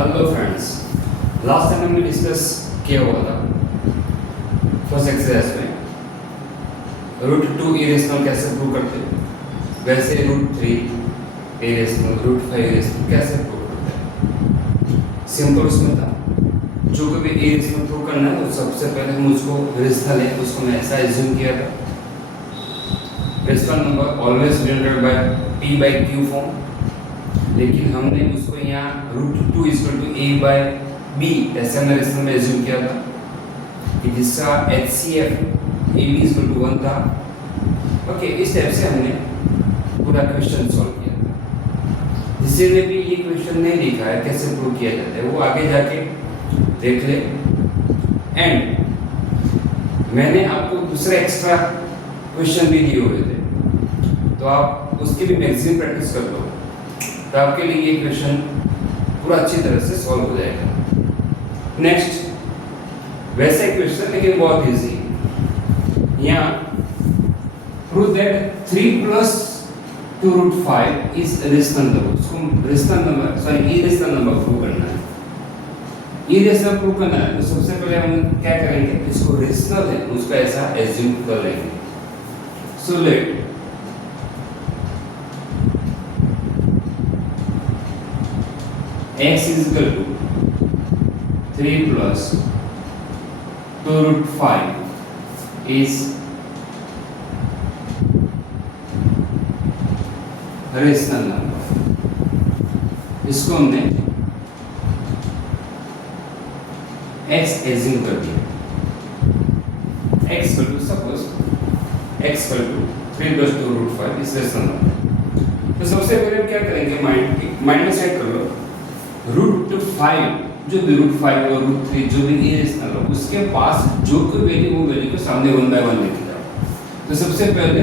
Hello friends, last time हमने discuss किया हुआ था फर्स्ट एक्सरसाइज में रूट 2 इरेशनल कैसे प्रूव करते हैं, वैसे रूट 3 इरेशनल, रूट 5 इरेशनल कैसे प्रूव करते हैं। सिंपल उसमें था, जो कभी इरेशनल प्रूव करना है तो सबसे पहले हम उसको रेशनल है उसको मैं ऐसा एज्यूम किया था, rational number always generated by p by q form. लेकिन हमने उसको यहाँ root 2 equal to a by b ऐसे हमने रेशनल में एज्यूम किया था कि जिसका HCF AB इक्वल टू 1 था। ओके, इस टाइप से हमने पूरा क्वेश्चन सॉल्व किया था। जिसने भी ये क्वेश्चन नहीं लिखा है कैसे प्रूव किया जाता है वो आगे जाके देख ले। एंड मैंने आपको दूसरा एक्स्ट्रा क्वेश्चन भी दिए हुए थे, तो आप उसकी भी मैक्सिमम प्रैक्टिस कर लो, तो आपके लिए ये क्वेश्चन पूरा अच्छी तरह से सॉल्व हो जाएगा। नेक्स्ट वैसे क्वेश्चन लेकिन बहुत इजी। यहाँ prove that 3 plus 2 root 5 is rational number. उसको rational number sorry irrational number prove करना है। इरेशनल प्रूव करना है तो सबसे पहले हम क्या करेंगे, इसको रेशनल है उसका ऐसा एज्यूम कर लेंगे। So let x is equal to 3 plus 2 root 5 is rational number. इसको हमने x एज्यूम कर दिया। x equal to suppose x equal to 3 plus 2 root 5 is rational number. तो सबसे पहले हम क्या करेंगे, माइंड में सेट कर लो रूट 5 जो भी रूट 5 और रूट 3 जो भी इरेशनल हो उसके पास जो कोई वैल्यू वो वैल्यू को सामने 1 बाय 1 लेके जाओ। तो सबसे पहले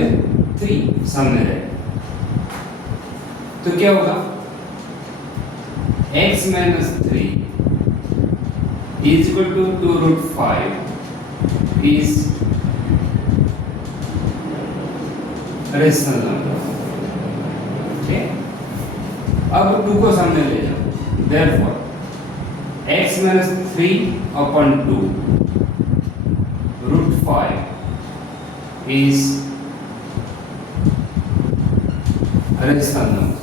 3 सामने जाएगा तो क्या होगा, x minus 3 is equal to 2 root 5 is rational number. Okay, अब 2 को सामने ले जाओ। Therefore, x minus 3 upon 2 root 5 is a rational number.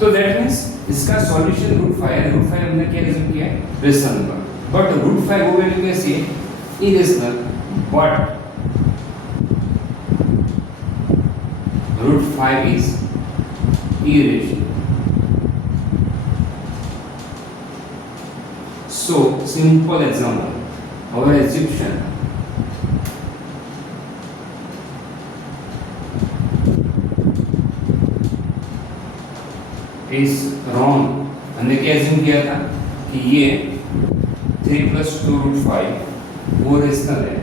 So that means इसका सॉल्यूशन रूट 5 है। रूट 5 हमने क्या एज्यूम किया है, रेशनल नंबर। बट रूट 5 वो वैल्यू कैसी है, irrational. But root 5 is irrational. So, simple example, our assumption is wrong। हमने क्या assume किया था कि ये 3 plus 2 root 5 वो रेशनल है।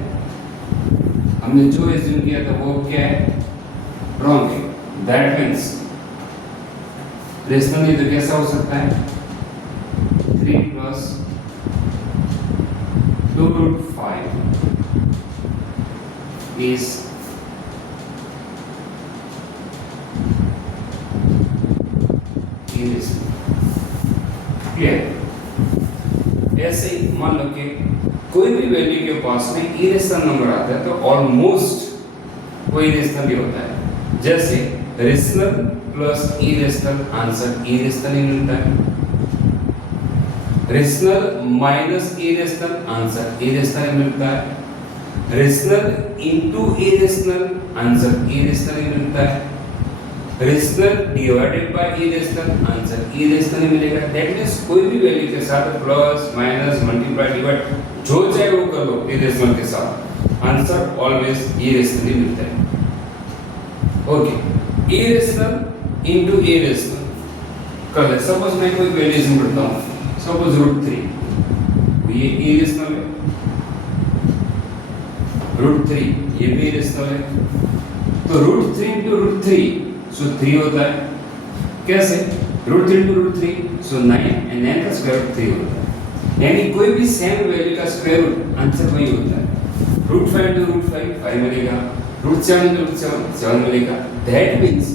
हमने जो assume किया था वो क्या है, wrong है। That means रेशनल ये तो कैसा हो सकता है, 3 plus 2 root 5 is irrational। Clear? ऐसे ही मान लो कि कोई भी वैल्यू के पास में इरेशनल नंबर आता है तो ऑलमोस्ट वो इरेशनल ही होता है। जैसे rational plus irrational answer irrational ही मिलता है, rational minus irrational answer irrational मिलता है, rational into irrational answer irrational मिलता है, rational divided by irrational answer irrational मिलेगा। दैट मींस कोई भी वैल्यू के साथ प्लस माइनस मल्टीप्लाई डिवाइड जो चाहे वो कर लो इरेशनल के साथ, आंसर ऑलवेज इरेशनल मिलता है। ओके, इरेशनल इनटू इरेशनल कर ले। सपोज मैं कोई वैल्यू करता हूँ, सपोज रूट 3 ये इरेशनल है, रूट 3 ये भी इरेशनल है। तो रूट 3 इंटू रूट 3 सो 3 होता है। कैसे, root 3 into root 3 so 9 and 9 का स्क्वायर रूट 3 होता है। यानी कोई भी सेम वैल्यू का स्क्वायर रूट आंसर वही होता है। रूट 5 इंटू रूट 5 5 मिलेगा, 7 मिलेगा। दैट मीन्स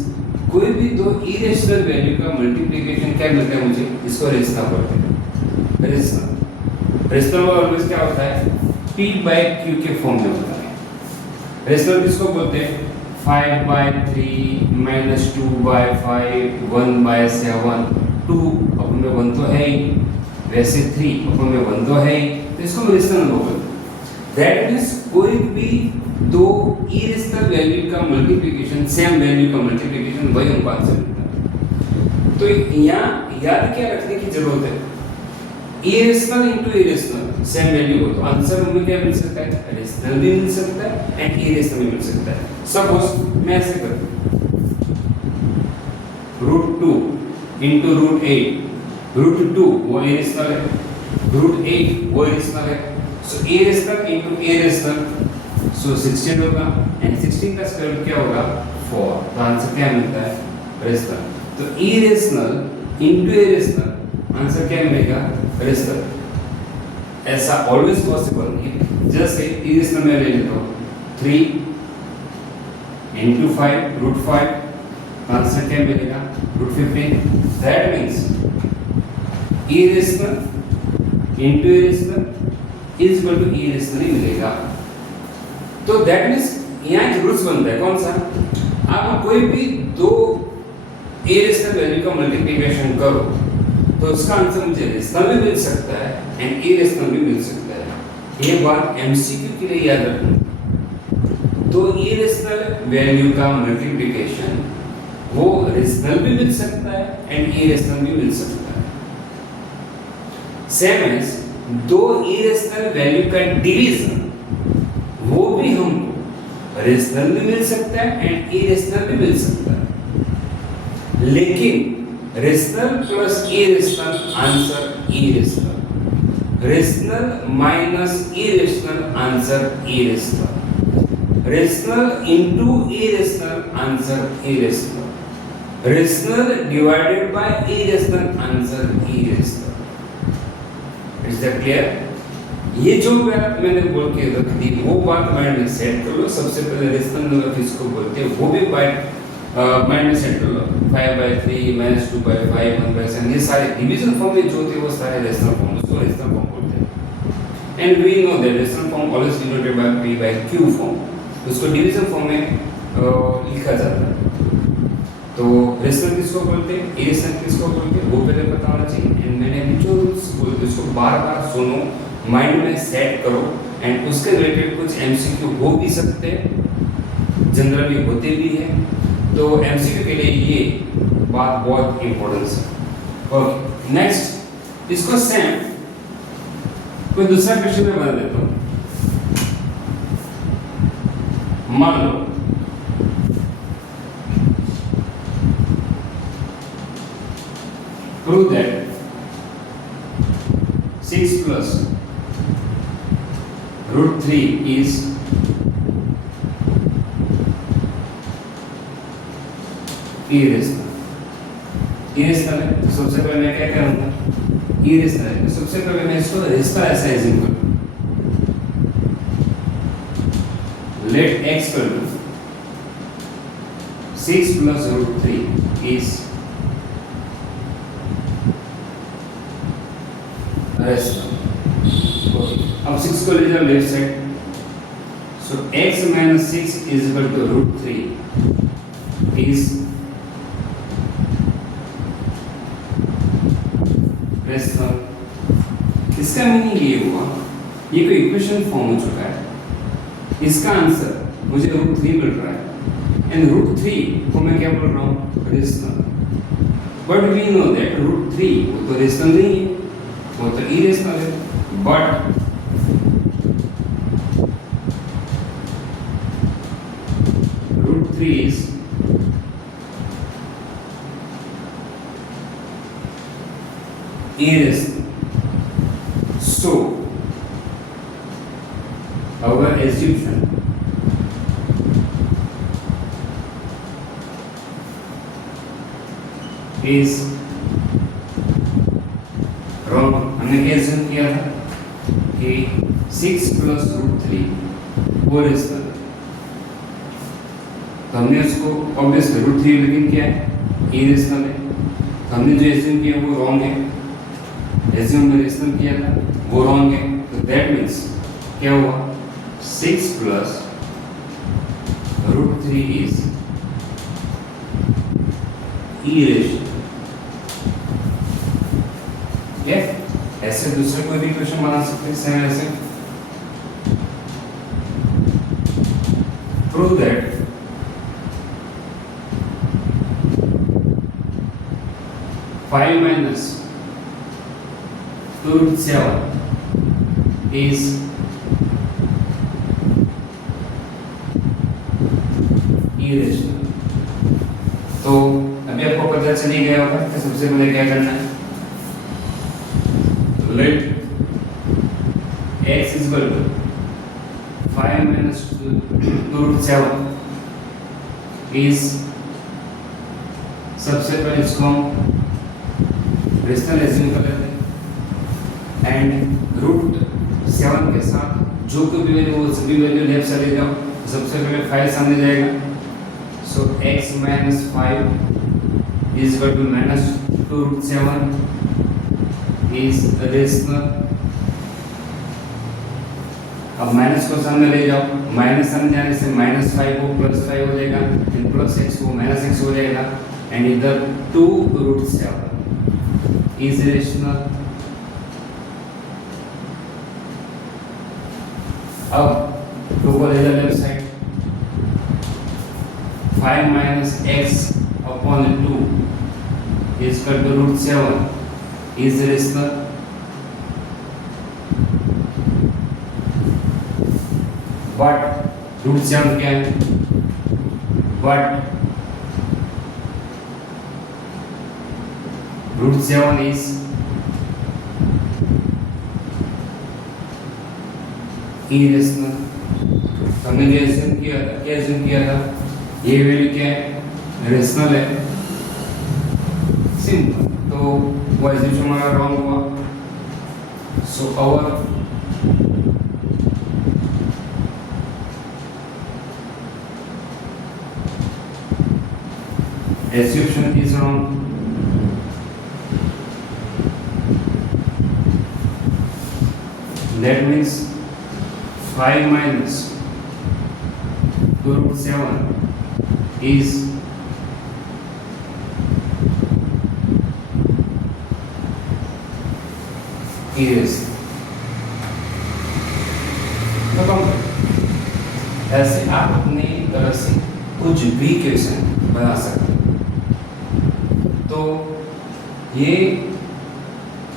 कोई भी दो इरेशनल वैल्यू का मल्टीप्लिकेशन क्या मिलता है मुझे, इसको रेशनल बोलते हैं। रेशनल ऑलवेज क्या होता है, p बाय q के फॉर्म में होता है। रेशनल किसको बोलते हैं, 5/3 - 2/5 1/7 2 अपन में 1 तो है ही, वैसे 3 अपन में 1 तो है ही, तो इसको हम रेशनल बोलते हैं। दैट मीन्स कोई भी दो इरेशनल वैल्यू का मल्टीप्लिकेशन, सेम वैल्यू का मल्टीप्लिकेशन, वही हमको आंसर मिलता है। तो यहाँ याद क्या रखने की जरूरत है, irrational into irrational same value हो तो आंसर हमें क्या मिल सकता है, रेशनल भी मिल सकता है एंड इरेशनल भी मिल सकता है। सपोज मैं ऐसे करता हूं, √2 इनटू √8, √2 वो इरेशनल है, √8 वो इरेशनल है, सो इरेशनल इनटू इरेशनल, सो 16 होगा एंड 16 का स्क्वायर रूट क्या होगा, 4। तो आंसर क्या मिलता है, रेशनल। तो इरेशनल इनटू इरेशनल आंसर क्या मिलेगा, रेशनल। ऐसा ऑलवेज पॉसिबल नहीं है। जैसे इरेशनल में ले लेता हूँ 3 इनटू 5 √5, आंसर क्या मिलेगा, √15। That means irrational into irrational is equal to irrational ही मिलेगा। तो दैट मीन्स यहाँ एक रूल्स बनता है, कौन सा, आप कोई भी दो इरेशनल वैल्यू का मल्टीप्लिकेशन करो तो उसका आंसर मुझे रेशनल भी मिल सकता है एंड इरेशनल भी मिल सकता है। ये बात एमसीक्यू के लिए याद रखना। तो इरेशनल वैल्यू का मल्टीप्लिकेशन वो रेशनल भी मिल सकता है एंड इरेशनल भी मिल सकता है। सेम एज दो इरेशनल वैल्यू का डिवीजन वो भी हमको रेशनल भी मिल सकता है एंड इरेशनल भी मिल सकता है। लेकिन rational plus irrational answer irrational, rational minus irrational answer irrational, rational into irrational answer irrational, rational divided by irrational answer irrational. Is that clear? ये जो बात मैंने बोल के रख दी वो बात माइंड में सेट कर लो। सबसे पहले रेशनल नंबर किसको बोलते हैं वो भी माइंड में सेट कर लो। 5/3 - 2/5 1/7 ये सारे डिवीजन फॉर्म में जो होते हैं वो सारे रेशनल फॉर्म, उसको रेशनल फॉर्म बोलते हैं। And we know that rational form always denoted by p/q form, उसको डिवीजन फॉर्म में लिखा जाता है। तो रेशनल किसको बोलते हैं, इरेशनल किसको बोलते हैं वो पहले पता होना चाहिए। एंड मैंने अभी जो रूल्स बोले उसको बार-बार सुनो, माइंड में सेट करो एंड उसके रिलेटेड कुछ एमसीक्यू हो भी सकते हैं, जनरली होते भी हैं। तो एमसीक्यू के लिए ये बात बहुत इंपॉर्टेंट है। ओके, नेक्स्ट इसको सेम कोई दूसरा क्वेश्चन में बना देता हूँ। मान लो prove that 6 plus √3 is irrational. Irrational है तो सबसे पहले मैं क्या करूंगा, इरेशनल है तो सबसे पहले मैं इसको रेशनल ऐसा एज्यूम करूंगा। Let x equal to 6 plus √3 is rational. अब 6 को ले जाओ left side, so x - 6 is equal to √3 is rational. इसका मीनिंग ये हुआ, ये कोई इक्वेशन फॉर्म हो चुका है, इसका आंसर मुझे √3 मिल रहा है एंड √3 को मैं क्या बोल रहा हूँ, rational. But we know that √3 वो तो रेशनल नहीं है, वो तो इरेशनल है। But √3 is irrational. So our assumption is wrong. हमने क्या assume किया था कि 6 plus √3 वो रेशनल, तो हमने उसको ऑब्वियसली रूट 3 लेकिन क्या है, इरेशनल है। तो हमने जो एज्यूम किया वो रॉन्ग है, एज्यूम में रेशनल किया था वो रॉन्ग है। तो दैट मीन्स क्या हुआ, 6 प्लस रूट 3 इज इरेशनल। ठीक है, ऐसे दूसरे कोई भी क्वेश्चन बना सकते हैं सेम ऐसे। Prove that five minus two root 7 is irrational. तो अभी आपको पता चल ही गया होगा कि सबसे पहले क्या करना है, let x is equal to 5 minus 2 root 7 is, सबसे पहले इसको हम रेशनल एज्यूम कर लेते हैं एंड रूट 7 के साथ जो कोई भी वैल्यू वो सभी वैल्यू लेफ्ट साइड ले जाओ। सबसे पहले 5 सामने जाएगा, सो x minus 5 is equal to minus 2 root 7 is rational. अब माइनस को सामने ले जाओ, माइनस सामने जाने से माइनस 5 को प्लस 5 हो जाएगा, फिर प्लस x को माइनस x हो जाएगा एंड इधर 2 रूट 7 इज रेशनल। अब 2 को ले जाओ left side, 5 minus x upon 2 is equal to root 7 is rational. But root 7 क्या है, बट रूट 7 इज इरेशनल। हमने जो एज्यूम किया था, क्या एज्यूम किया था, ये वैल्यू क्या है, रेशनल है, सिंपल। तो वो एज्यूम हमारा रॉन्ग हुआ। So our assumption is wrong. That means 5 minus 2 root 7 is irrational. ऐसे आप अपनी तरह से कुछ भी क्वेश्चन बना सकते हैं। तो ये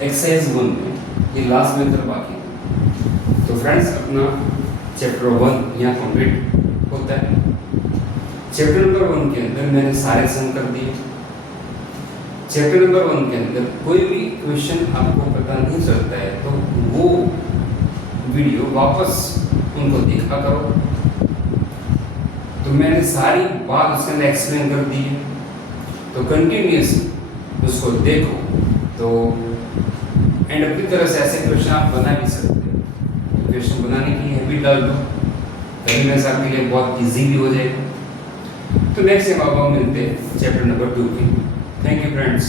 एक्सरसाइज 1 में ये लास्ट मेथड बाकी है। तो फ्रेंड्स अपना चैप्टर 1 यहाँ कंप्लीट होता है। चैप्टर नंबर 1 के अंदर मैंने सारे सम कर दिए। चैप्टर नंबर 1 के अंदर कोई भी क्वेश्चन आपको पता नहीं चलता है तो वो वीडियो वापस उनको देखा करो। तो मैंने सारी बात उसके अंदर एक्सप्लेन कर दी है, तो कंटिन्यूस उसको देखो। तो एंड अपनी तरह से ऐसे क्वेश्चन आप बना भी सकते हो। क्वेश्चन बनाने की हैबिट डाल दो, तभी में आपके लिए बहुत इजी भी हो जाएगा। तो नेक्स्ट टाइम आप मिलते हैं चैप्टर नंबर 2 की। Thank you friends.